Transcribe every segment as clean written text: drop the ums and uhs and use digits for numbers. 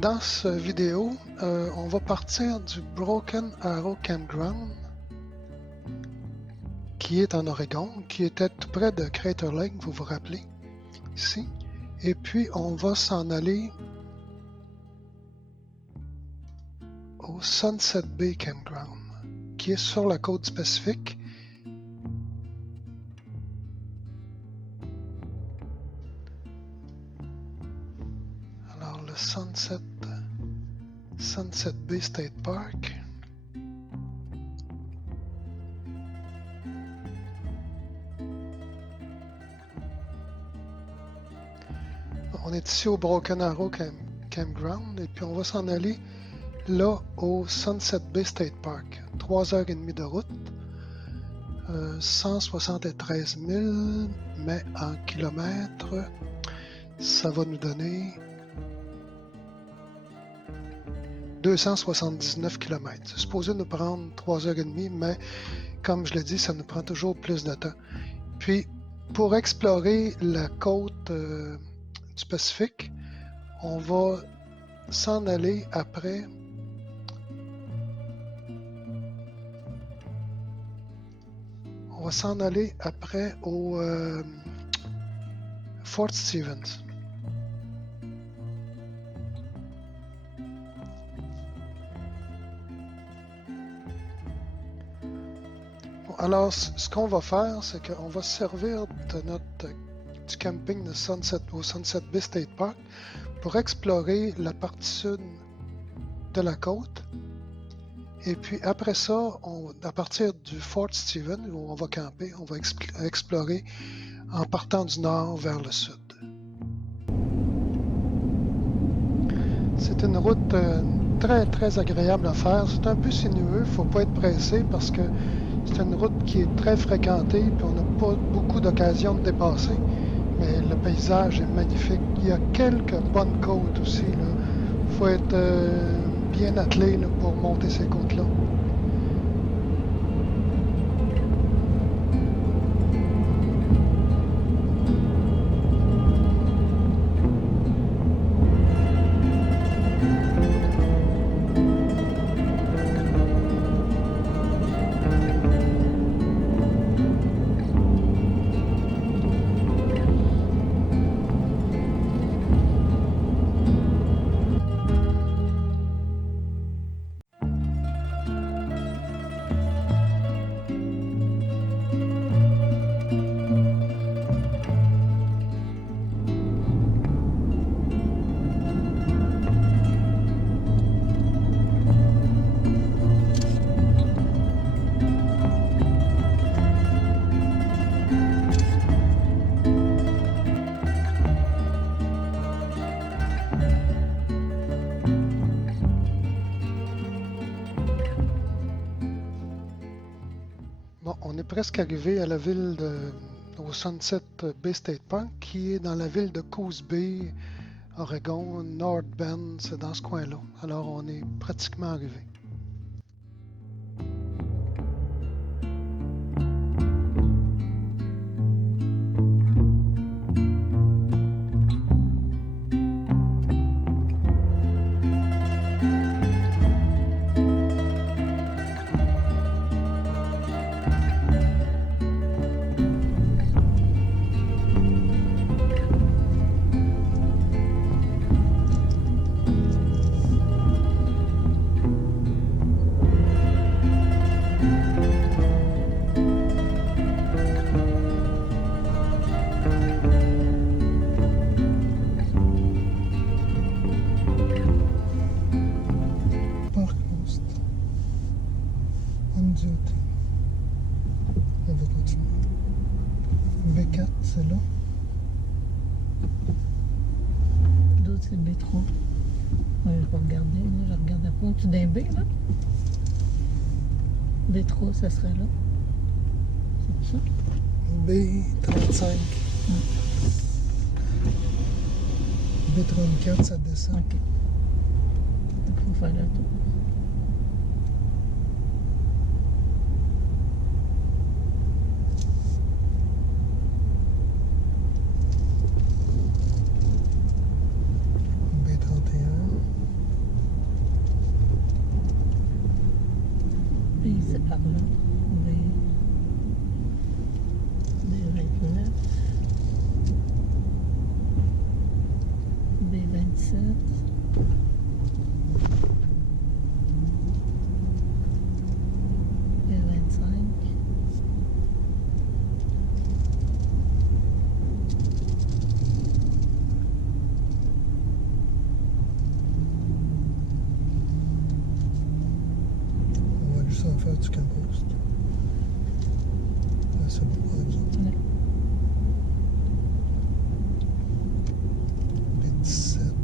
Dans cette vidéo, on va partir du Broken Arrow Campground, qui est en Oregon, qui était tout près de Crater Lake, vous vous rappelez, ici. Et puis, on va s'en aller au Sunset Bay Campground, qui est sur la côte du Pacifique. Alors, le Sunset Bay State Park. On est ici au Broken Arrow Campground et puis on va s'en aller là au Sunset Bay State Park. 3h30 de route, 173 000, mais en kilomètres, ça va nous donner 279 km. C'est supposé nous prendre 3h30, mais comme je l'ai dit, ça nous prend toujours plus de temps. Puis, pour explorer la côte du Pacifique, on va s'en aller après au Fort Stevens. Bon, alors, ce qu'on va faire, c'est qu'on va se servir de du camping de au Sunset Bay State Park pour explorer la partie sud de la côte. Et puis après ça, à partir du Fort Stevens, où on va camper, on va explorer en partant du nord vers le sud. C'est une route très très agréable à faire. C'est un peu sinueux, il ne faut pas être pressé parce que c'est une route qui est très fréquentée et on n'a pas beaucoup d'occasions de dépasser. Mais le paysage est magnifique. Il y a quelques bonnes côtes aussi. Il faut être bien attelé pour monter ces côtes-là. Bon, on est presque arrivé à la ville au Sunset Bay State Park, qui est dans la ville de Coos Bay, Oregon, North Bend, c'est dans ce coin-là. Alors, on est pratiquement arrivé. On va continuer. B4, c'est là. D'autres, c'est B3. Ouais, je vais regarder. Là, je regarde à point. Tu d'un B, là? B3, ça serait là. C'est ça? B35. B34, ça descend. OK. Il faut faire le tour. B31. 17. Et 25. On va juste en faire du compost. Là, c'est bon, par exemple. Ouais. Les 17.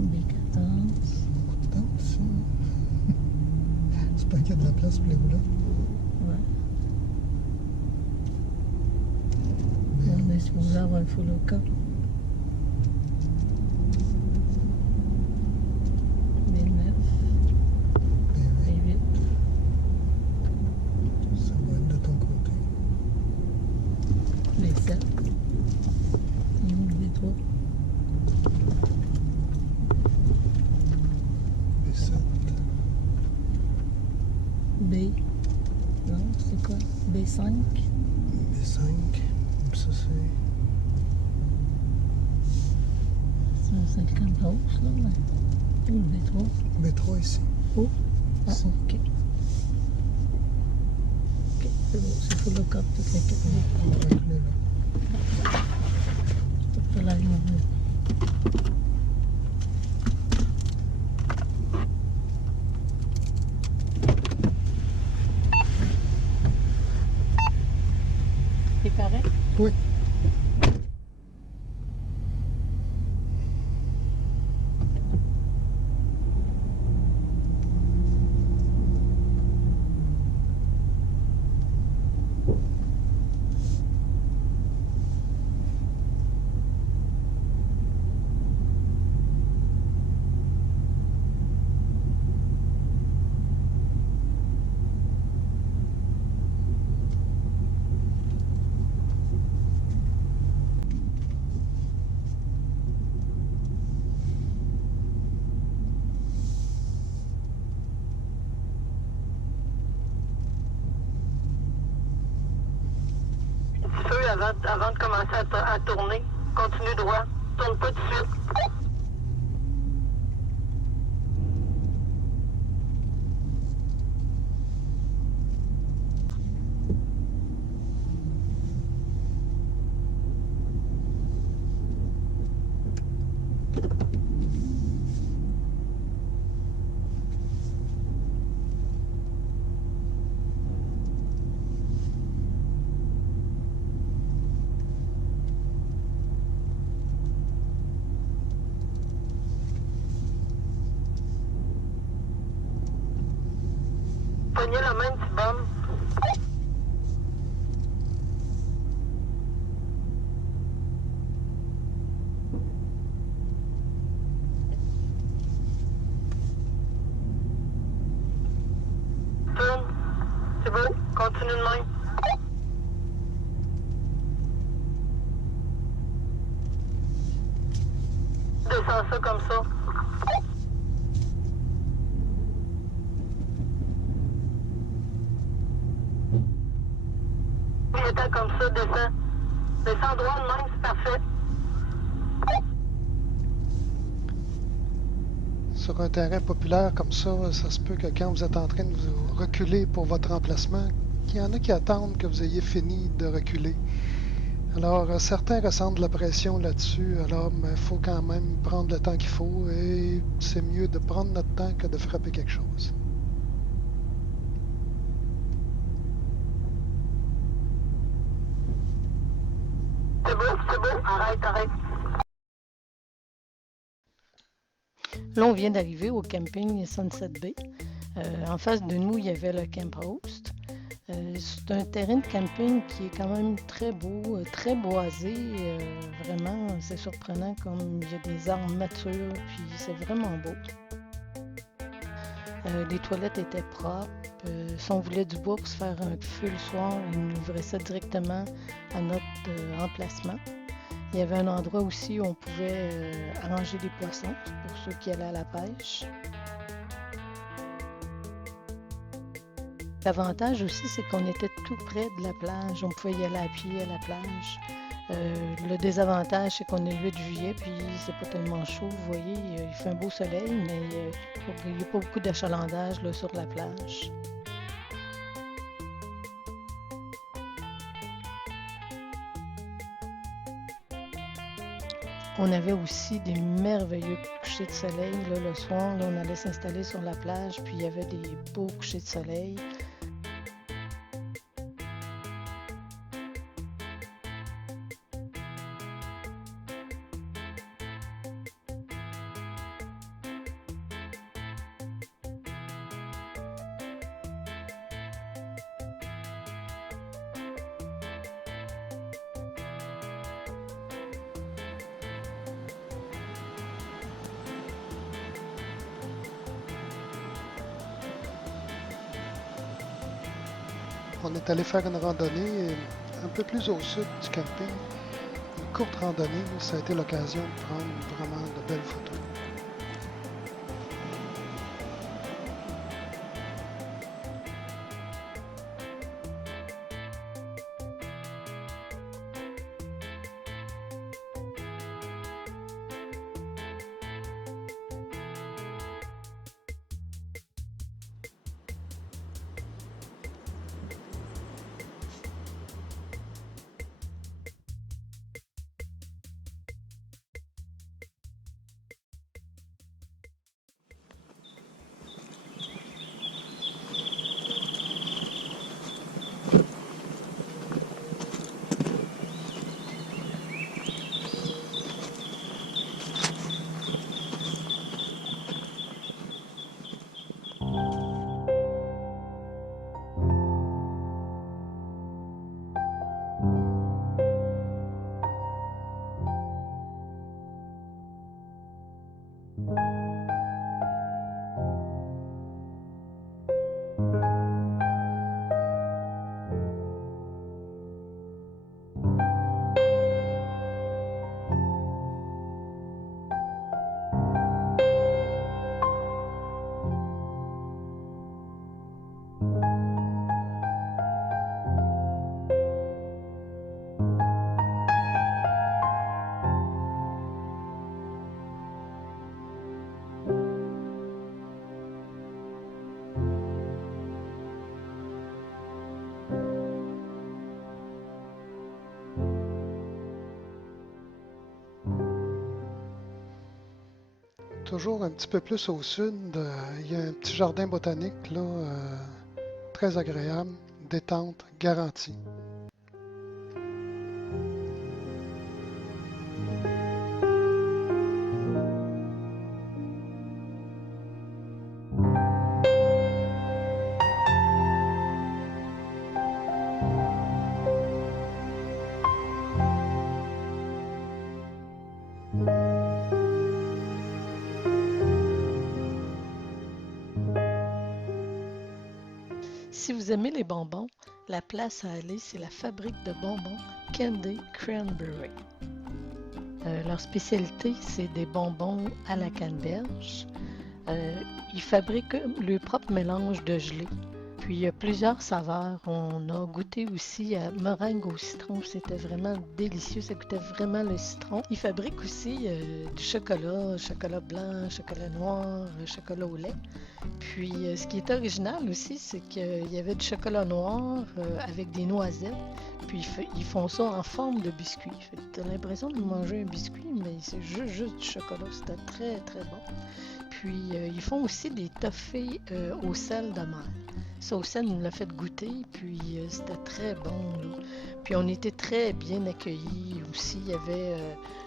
B14. Beaucoup de temps ici. C'est pas qu'il y a de la place pour les roulettes. Ouais. Mais On est supposé avoir un full au cas. B9. mais oui, B8. ça va être de ton côté. B7. Et où le B3? B7. B. Non, c'est quoi? B5. B5. Ça, C'est le campus, là. Ouais. Où le B3? B3 ici. Oh. Ah, Ici. ok. Ok, c'est bon, c'est full au cas, tout le kit. On va reculer là. Tout à la ligne. C'est pareil? Oui. Feu avant de commencer à tourner. Continue droit. Tourne pas tout de suite. Pognez la main, petit bonhomme. Tourne. C'est beau. Continue de même. Descends ça comme ça. Il était comme ça, descends. Descends droit de même, c'est parfait. Sur un terrain populaire comme ça se peut que quand vous êtes en train de vous reculer pour votre emplacement, qu'il y en a qui attendent que vous ayez fini de reculer. Alors, certains ressentent de la pression là-dessus, alors il faut quand même prendre le temps qu'il faut et c'est mieux de prendre notre temps que de frapper quelque chose. C'est beau. Arrête. Là, on vient d'arriver au camping Sunset Bay. En face de nous, il y avait le Camp Host. C'est un terrain de camping qui est quand même très beau, très boisé. Vraiment, c'est surprenant comme il y a des arbres matures, puis c'est vraiment beau. Les toilettes étaient propres. Si on voulait du bois pour se faire un feu le soir, ils nous livraient ça directement à notre emplacement. Il y avait un endroit aussi où on pouvait arranger des poissons pour ceux qui allaient à la pêche. L'avantage aussi, c'est qu'on était tout près de la plage. On pouvait y aller à pied à la plage. Le désavantage, c'est qu'on est le 8 juillet, puis c'est pas tellement chaud. Vous voyez, il fait un beau soleil, mais il n'y a pas beaucoup d'achalandage là, sur la plage. On avait aussi des merveilleux couchers de soleil. Là, le soir, là, on allait s'installer sur la plage, puis il y avait des beaux couchers de soleil. On est allé faire une randonnée un peu plus au sud du camping. Une courte randonnée, ça a été l'occasion de prendre vraiment de belles photos. Toujours un petit peu plus au sud, il y a un petit jardin botanique là, très agréable, détente garantie. Si vous aimez les bonbons, la place à aller, c'est la fabrique de bonbons Candy Cranberry. Leur spécialité, c'est des bonbons à la canneberge. Ils fabriquent leur propre mélange de gelée. Puis il y a plusieurs saveurs. On a goûté aussi à meringue au citron. C'était vraiment délicieux. Ça goûtait vraiment le citron. Ils fabriquent aussi du chocolat blanc, chocolat noir, chocolat au lait. Puis ce qui est original aussi, c'est qu'il y avait du chocolat noir avec des noisettes. Puis ils font ça en forme de biscuit. Tu as l'impression de manger un biscuit, mais c'est juste du chocolat. C'était très, très bon. Puis ils font aussi des toffés au sel de mer. Ça au sel, nous l'a fait goûter, puis c'était très bon. Là. Puis on était très bien accueillis aussi. Il y avait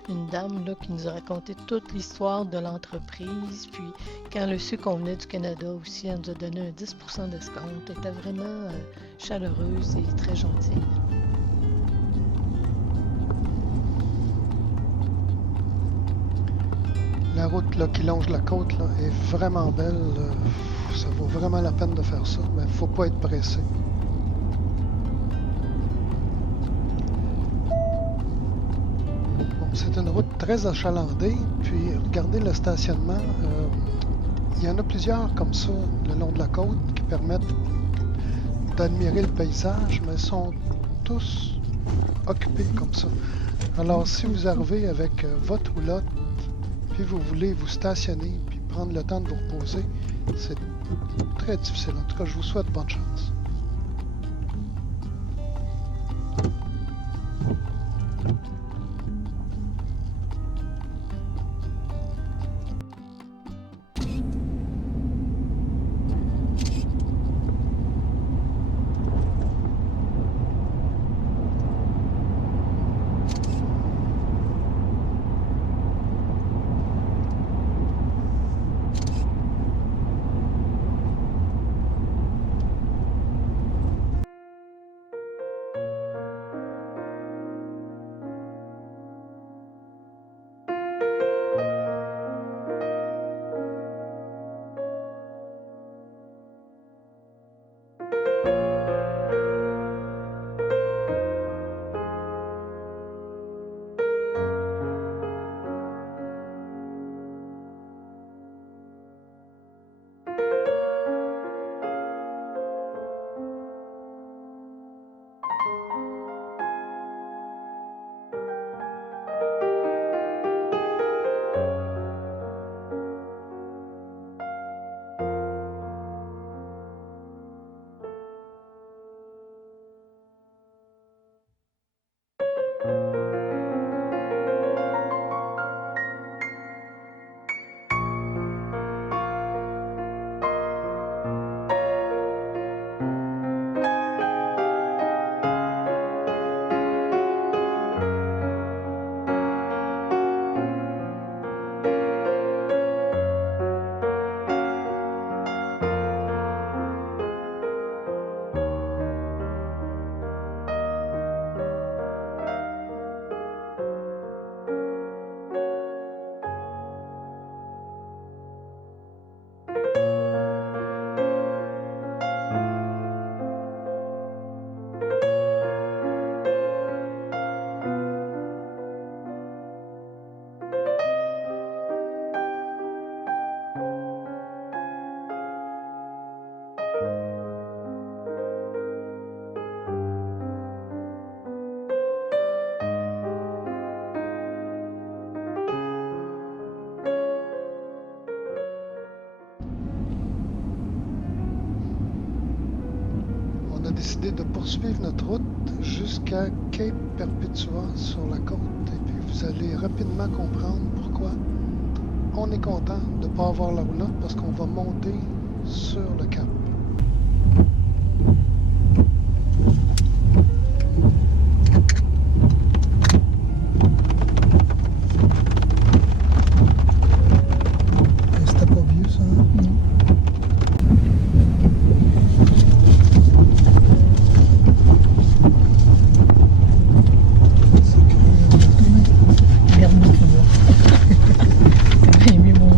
une dame là, qui nous a raconté toute l'histoire de l'entreprise. Puis quand elle a su qu'on venait du Canada aussi, elle nous a donné un 10% d'escompte. Elle était vraiment chaleureuse et très gentille. La route là, qui longe la côte là, est vraiment belle. Ça vaut vraiment la peine de faire ça, mais il ne faut pas être pressé. Bon, c'est une route très achalandée, puis regardez le stationnement. Il y en a plusieurs comme ça le long de la côte qui permettent d'admirer le paysage, mais sont tous occupés comme ça. Alors, si vous arrivez avec votre roulotte, puis vous voulez vous stationner, puis prendre le temps de vous reposer, c'est très difficile. En tout cas, je vous souhaite bonne chance. On a décidé de poursuivre notre route jusqu'à Cape Perpetua sur la côte. Et puis vous allez rapidement comprendre pourquoi on est content de ne pas avoir la roulotte parce qu'on va monter sur le cap. C'était pas vieux ça, hein? Regarde-moi tout ça. C'est bien mieux mon nom.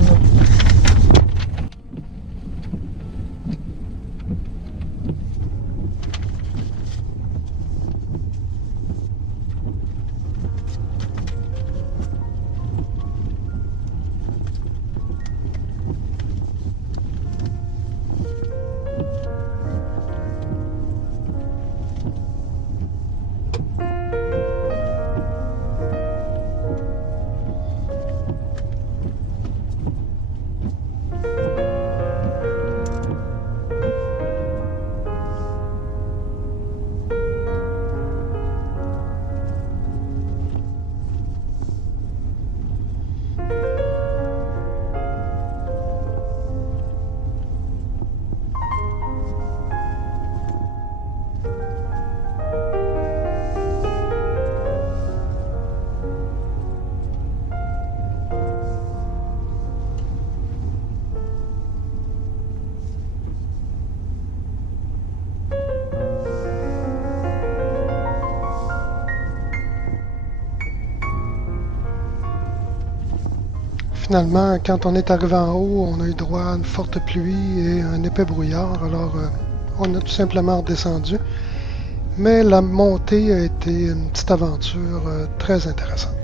Finalement, quand on est arrivé en haut, on a eu droit à une forte pluie et un épais brouillard. Alors, on a tout simplement redescendu. Mais la montée a été une petite aventure très intéressante.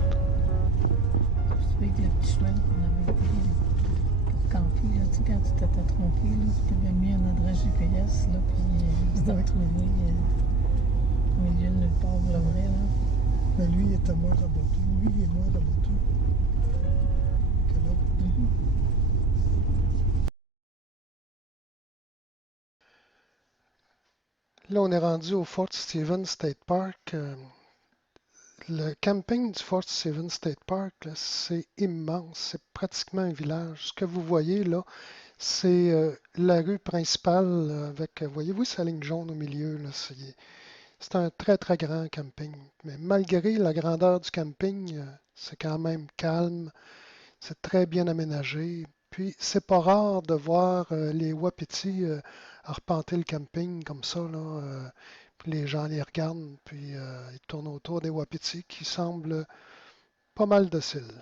C'est avec le petit chemin qu'on avait pris pour camper là, Tu sais, quand tu t'étais trompé, là, tu t'avais mis une adresse GPS, là, puis tu t'es retrouvé au milieu de nulle part, pour le vrai, là. Mais lui, il était moins raboteux. Lui, il est moins raboteux que l'autre. Mhm. Là, on est rendu au Fort Stevens State Park. Le camping du Fort Stevens State Park, là, c'est immense. C'est pratiquement un village. Ce que vous voyez là, c'est la rue principale avec, voyez-vous, sa ligne jaune au milieu. Là, c'est un très, très grand camping. Mais malgré la grandeur du camping, c'est quand même calme. C'est très bien aménagé. Puis, c'est pas rare de voir les wapitis arpenter le camping comme ça, là. Puis les gens les regardent, puis ils tournent autour des wapitis qui semblent pas mal dociles.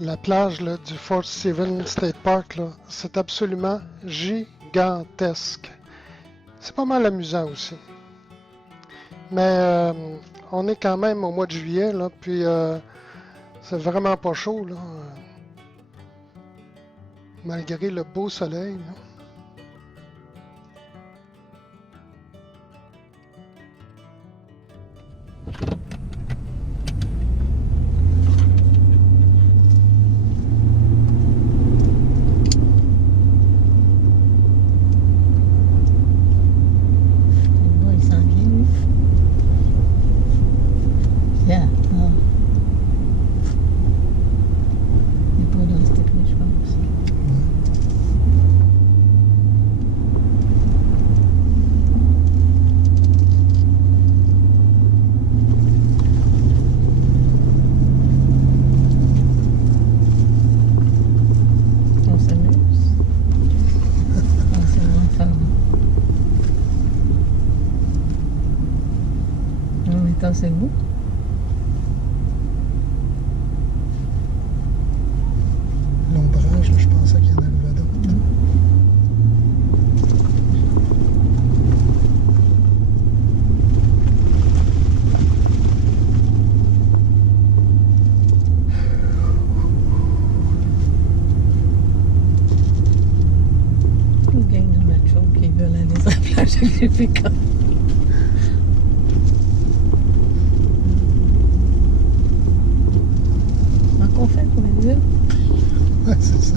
La plage là, du Fort Stevens State Park, là, c'est absolument gigantesque. C'est pas mal amusant aussi. Mais on est quand même au mois de juillet, là, puis c'est vraiment pas chaud, là, malgré le beau soleil. Là. Bon, il s'en vient, lui. Yeah. Ah. Il n'est pas dans ce technique, je pense. On s'amuse. Ah, c'est vraiment fun. On est assez beau. L'ombrage, là, je pensais qu'il y en avait d'autres. Une gang de machos qui veulent aller sur la plage avec les pick-up. Comment qu'on fait pour aller là? Ouais, c'est ça.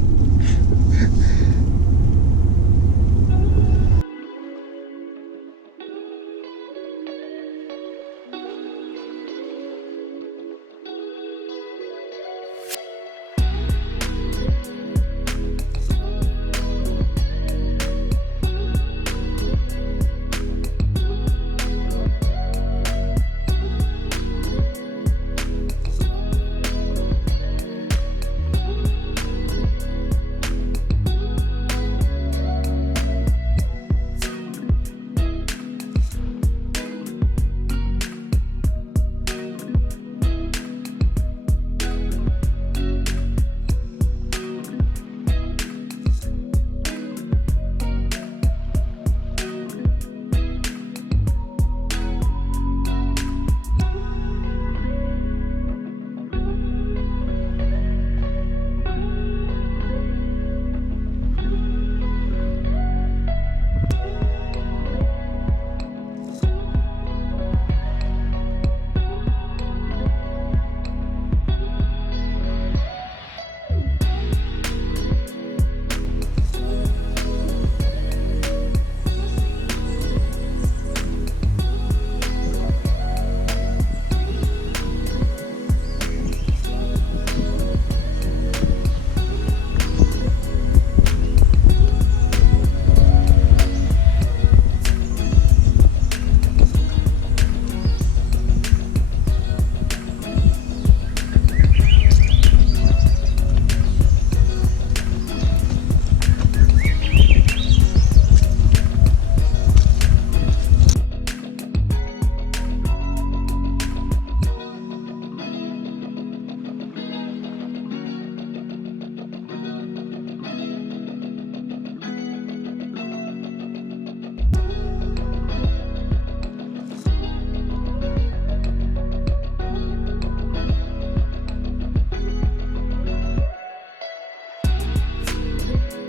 merci.